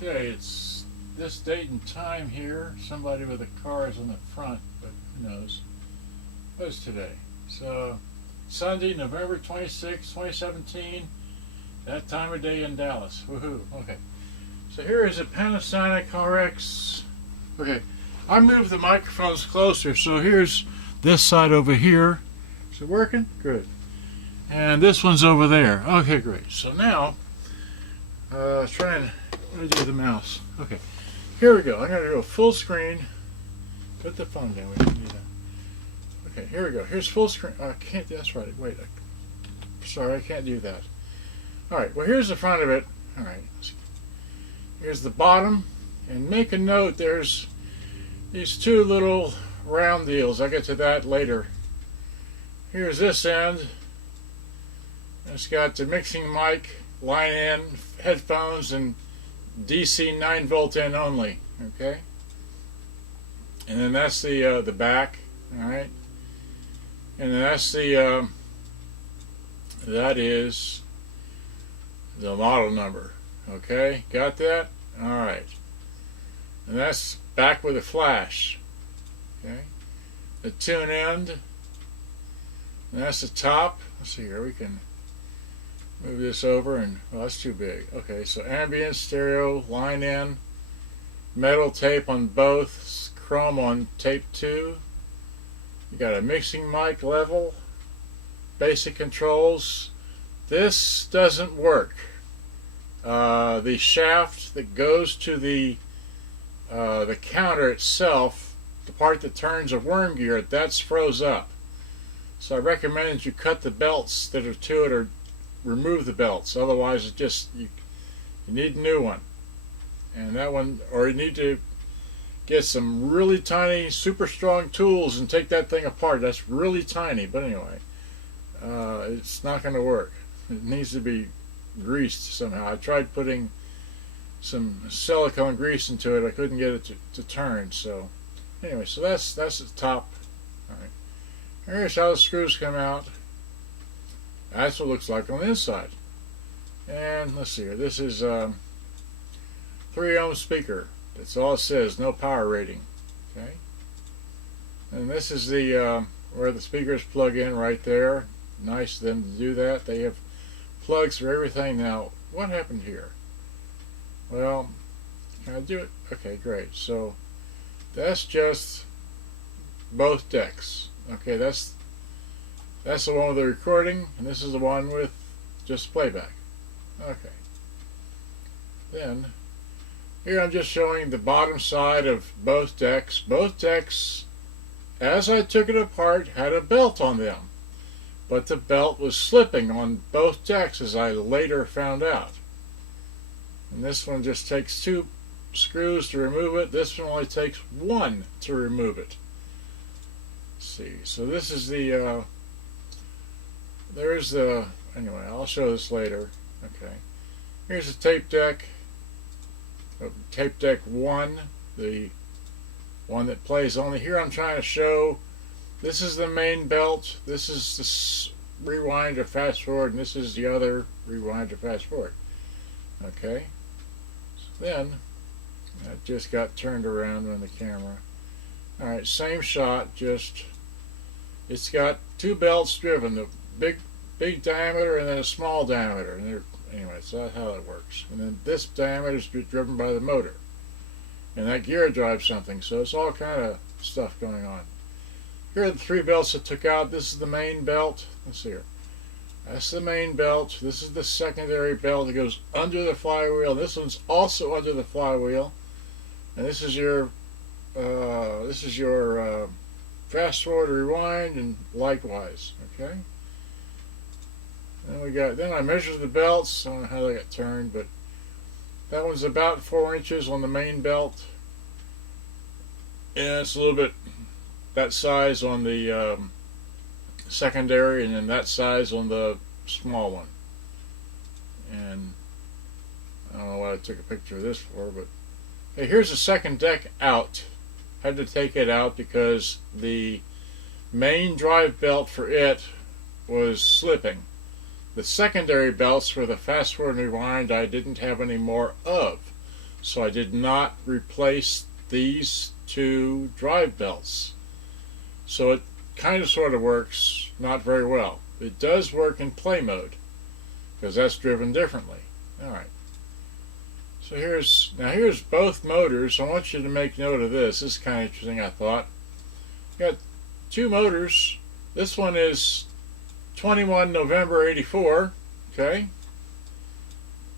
Okay, it's this date and time here. Somebody with a car is on the front, but who knows? What's today? So, Sunday, November 26, 2017. That time of day in Dallas. Woohoo. Okay. So here is a Panasonic RX. Okay. I moved the microphones closer, so here's this side over here. Is it working? Good. And this one's over there. Okay, great. So now, trying to do the mouse. Okay, here we go. I'm going to do a full screen. Put the phone down. We don't do that. Okay, here we go. Here's full screen. I can't. That's right. Wait. Sorry, I can't do that. All right. Well, here's the front of it. All right. Here's the bottom. And make a note. There's these two little round deals. I'll get to that later. Here's this end. It's got the mixing mic, line in, headphones, and DC 9-volt in only. Okay. And then that's the back. All right. And then that's that is the model number. Okay. Got that? All right. And that's back with a flash. Okay. The tune end. And that's the top. Let's see here. We can move this over, and well, that's too big. Okay, so ambient, stereo, line in, metal tape on both, chrome on tape 2. You got a mixing mic level, basic controls. This doesn't work. The shaft that goes to the counter itself, the part that turns a worm gear, that's froze up. So I recommend that you cut the belts that are to it, or remove the belts. Otherwise, it just you need a new one. And that one, or you need to get some really tiny, super strong tools and take that thing apart. That's really tiny, but anyway, it's not going to work. It needs to be greased somehow. I tried putting some silicone grease into it. I couldn't get it to turn. So anyway, so that's the top. All right. Here's how the screws come out. That's what it looks like on the inside. And let's see here. This is 3-ohm speaker. That's all it says. No power rating. Okay. And this is the where the speakers plug in right there. Nice of them to do that. They have plugs for everything. Now, what happened here? Well, can I do it? Okay, great. So that's just both decks. Okay, that's the one with the recording, and this is the one with just playback. Okay. Then, here I'm just showing the bottom side of both decks. Both decks, as I took it apart, had a belt on them. But the belt was slipping on both decks, as I later found out. And this one just takes 2 screws to remove it. This one only takes 1 to remove it. Let's see. So this is the... there's the, anyway, I'll show this later. Okay. Here's the tape deck. Tape deck 1, the one that plays only. Here I'm trying to show, this is the main belt, this is the rewind or fast forward, and this is the other rewind or fast forward. Okay. So then, that just got turned around on the camera. Alright, same shot, just, it's got 2 belts driven. The big diameter and then a small diameter, and anyway, so that's how it works. And then this diameter is driven by the motor, and that gear drives something. So it's all kind of stuff going on. Here are the 3 belts I took out. This is the main belt. Let's see here. That's the main belt. This is the secondary belt that goes under the flywheel. This one's also under the flywheel, and this is your fast forward, rewind, and likewise. Okay. Then I measured the belts. I don't know how they got turned, but that one's about 4 inches on the main belt, and it's a little bit that size on the secondary, and then that size on the small one. And I don't know what I took a picture of this for, but hey, here's the second deck out. Had to take it out because the main drive belt for it was slipping. The secondary belts for the fast forward and rewind I didn't have any more of. So I did not replace these two drive belts. So it kind of sort of works not very well. It does work in play mode because that's driven differently. Alright. So here's both motors. I want you to make note of this. This is kind of interesting, I thought. Got two motors. This one is 21 November 84. Okay.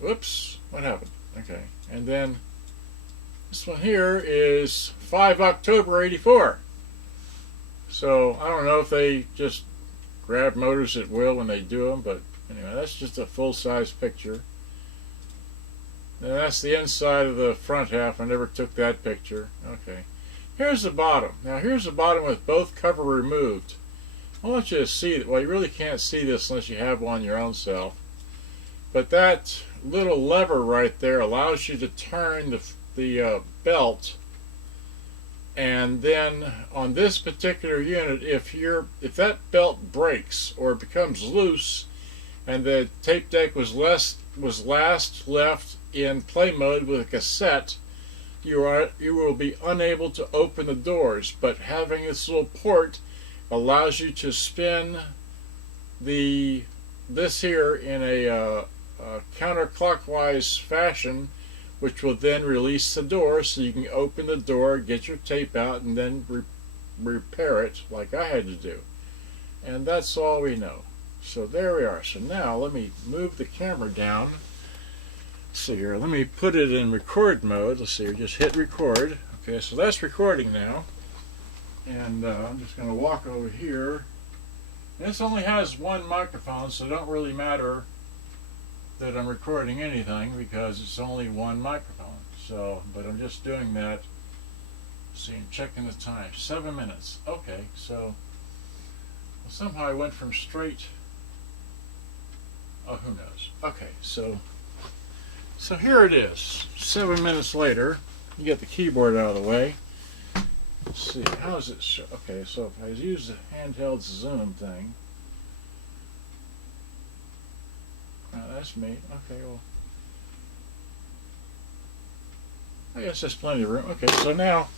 Whoops. What happened? Okay. And then this one here is 5 October 84. So I don't know if they just grab motors at will when they do them, but anyway, that's just a full-size picture. And that's the inside of the front half. I never took that picture. Okay. Here's the bottom. Now here's the bottom with both cover removed. I want you to see that. Well, you really can't see this unless you have one your own self. But that little lever right there allows you to turn the belt, and then on this particular unit, if that belt breaks or becomes loose, and the tape deck was last left in play mode with a cassette, you will be unable to open the doors. But having this little port allows you to spin this here in a counterclockwise fashion, which will then release the door, so you can open the door, get your tape out, and then repair it like I had to do. And that's all we know. So there we are. So now let me move the camera down. Let's see here. Let me put it in record mode. Let's see here. Just hit record. Okay, so that's recording now. And I'm just going to walk over here. This only has one microphone, so it don't really matter that I'm recording anything because it's only one microphone. So, but I'm just doing that. See, I'm checking the time. 7 minutes. Okay, so somehow I went from straight. Oh, who knows? Okay, so here it is. 7 minutes later. You get the keyboard out of the way. Let's see, how is it show? Okay, so if I use the handheld zoom thing. That's me. Okay, well, I guess there's plenty of room. Okay, so now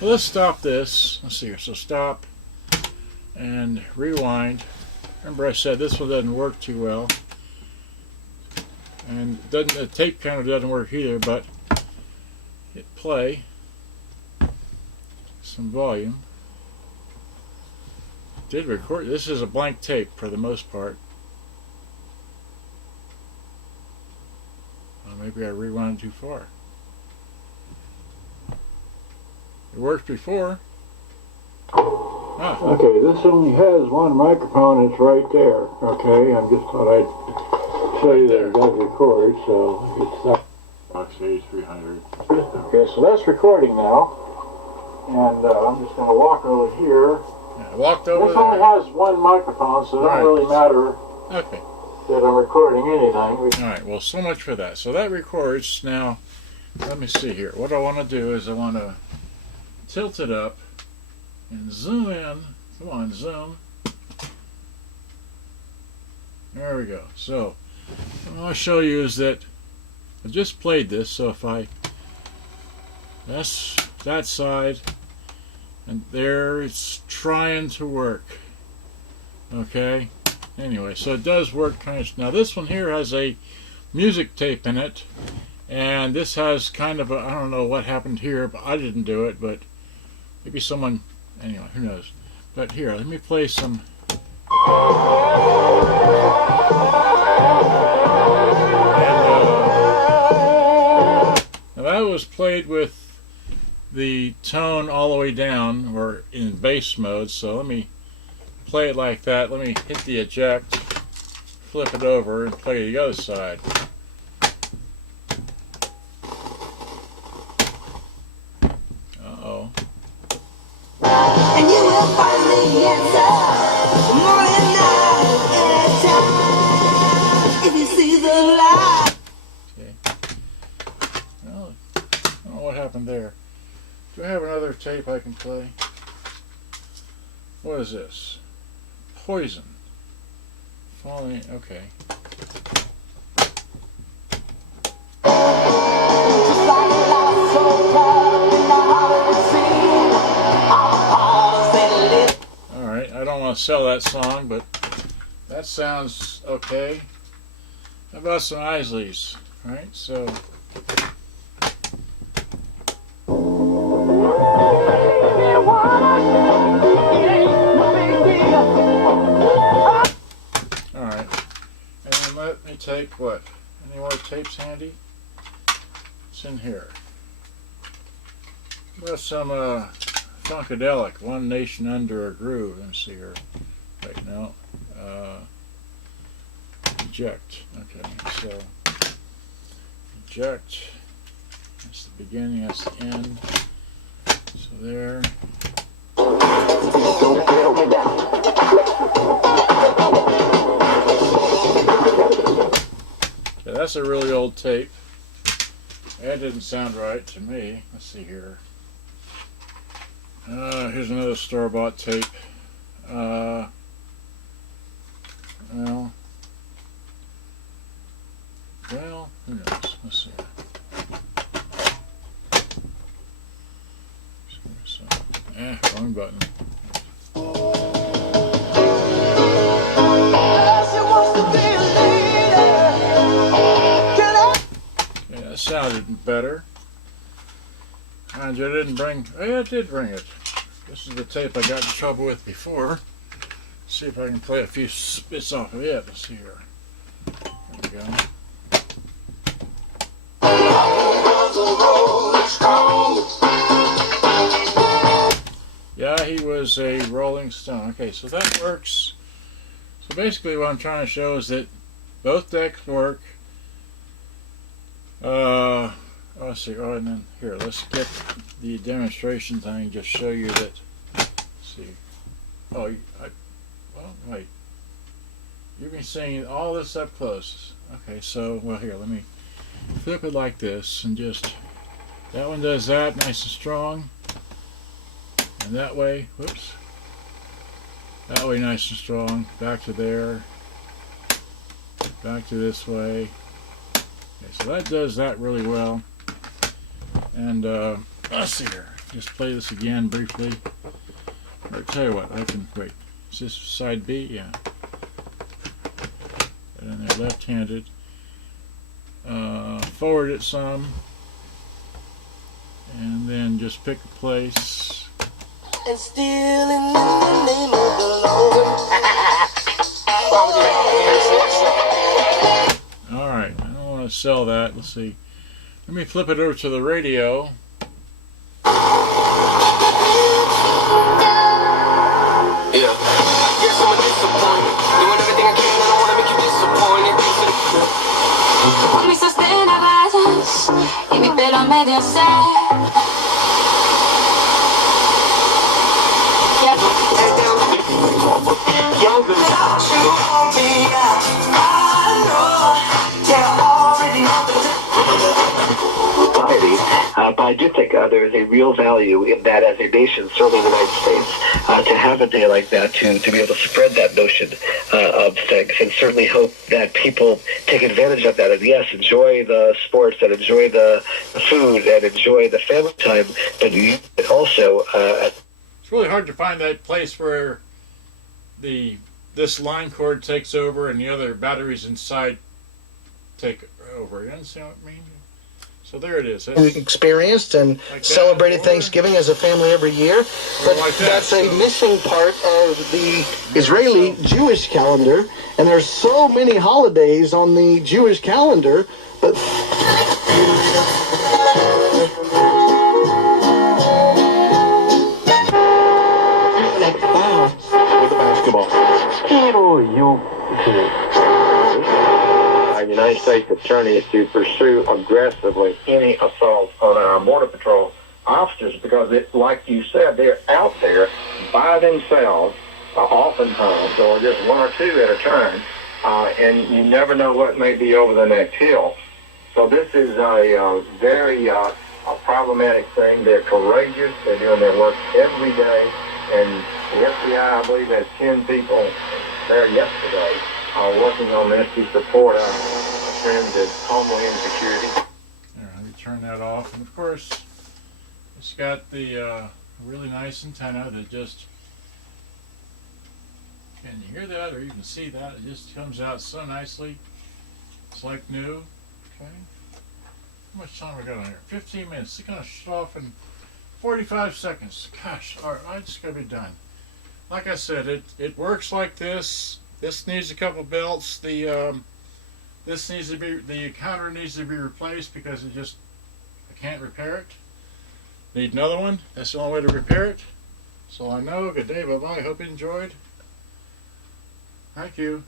let's stop this. Let's see here. So stop and rewind. Remember I said this one doesn't work too well, and the tape counter doesn't work either. But hit play. Some volume. Did record. This is a blank tape for the most part. Maybe I rewound too far. It worked before. Ah. Okay, this only has one microphone. It's right there. Okay, I just thought I'd show you that it does record. So it's that. Box 8300. Okay, so that's recording now, and I'm just going to walk over here. Yeah, walked over. This only has one microphone, so it doesn't really matter. Okay. That I'm recording anything. Alright, well, so much for that. So that records. Now, let me see here. What I want to do is I want to tilt it up and zoom in. Come on, zoom. There we go. So, what I want to show you is that I just played this, so if that's that side, and there it's trying to work. Okay? Anyway, so it does work kind of. Now this one here has a music tape in it, and this has kind of a, I don't know what happened here, but I didn't do it, but maybe someone, anyway, who knows. But here, let me play some. Now that was played with the tone all the way down, or in bass mode, so let me play it like that. Let me hit the eject, flip it over, and play the other side. Uh-oh. And you will find the answer morning, night, anytime, if you see the light. Okay. Well, I don't know what happened there. Do I have another tape I can play? What is this? Poison. Falling. Okay. Fire. want to sell that song, but that sounds okay. How about some Isleys, right? So. Alright. And then let me take what? Any more tapes handy? It's in here. Well, some Funkadelic, One Nation Under a Groove. Let me see here. Right now. Eject. Okay, so eject. That's the beginning, that's the end. So there. Okay, that's a really old tape. That didn't sound right to me. Let's see here. Here's another store-bought tape. Well, who knows? Let's see. Wrong button. Yeah, that sounded better. And I didn't bring. Oh, yeah, I did bring it. This is the tape I got in trouble with before. See if I can play a few bits off of it. Let's see here. There we go. Yeah, he was a Rolling Stone. Okay, so that works. So basically what I'm trying to show is that both decks work. Let's see. Oh, and then here, let's get the demonstration thing. Just show you that. Let's see. Oh, well, wait. You've been seeing all this up close. Okay, so well here, let me flip it like this and just. That one does that, nice and strong. And that way, whoops. That way, nice and strong. Back to there. Back to this way. Okay, so that does that really well. And let's see here. Just play this again briefly. Or tell you what, I can wait. Is this side B? Yeah. And they're left-handed. Forward it some. And then just pick a place. And still in the name of the Lord. Alright, I don't want to sell that. Let's see. Let me flip it over to the radio. Yeah. Guess I'm a disappointment. Doing everything I can, I don't want to make you disappointed. Con mis sostén a rayas y mi pelo medio sad. But I do think there is a real value in that as a nation, certainly in the United States, to have a day like that, to be able to spread that notion of things, and certainly hope that people take advantage of that, and yes, enjoy the sports, and enjoy the food, and enjoy the family time, but also... It's really hard to find that place where this line cord takes over and the other batteries inside take over. You understand what I mean? So there it is. We experienced and like celebrated Thanksgiving as a family every year. But like that's a missing part of the Israeli Jewish calendar. And there's so many holidays on the Jewish calendar. But The United States Attorney is to pursue aggressively any assault on our Border Patrol officers because, like you said, they're out there by themselves, oftentimes, or just one or two at a time, and you never know what may be over the next hill. So this is a very problematic thing. They're courageous. They're doing their work every day, and the FBI, I believe, has 10 people there yesterday working on this to support our friends at Homeland Security. There, let me turn that off. And of course, it's got the really nice antenna that just Can you hear that or even see that? It just comes out so nicely. It's like new. Okay. How much time we got on here? 15 minutes. It's gonna shut off in 45 seconds. Gosh, all right, I just gotta be done. Like I said, it works like this. This needs a couple belts. The this needs to be, the counter needs to be replaced because it just, I can't repair it. Need another one. That's the only way to repair it. So I know. Good day. Bye bye. Hope you enjoyed. Thank you.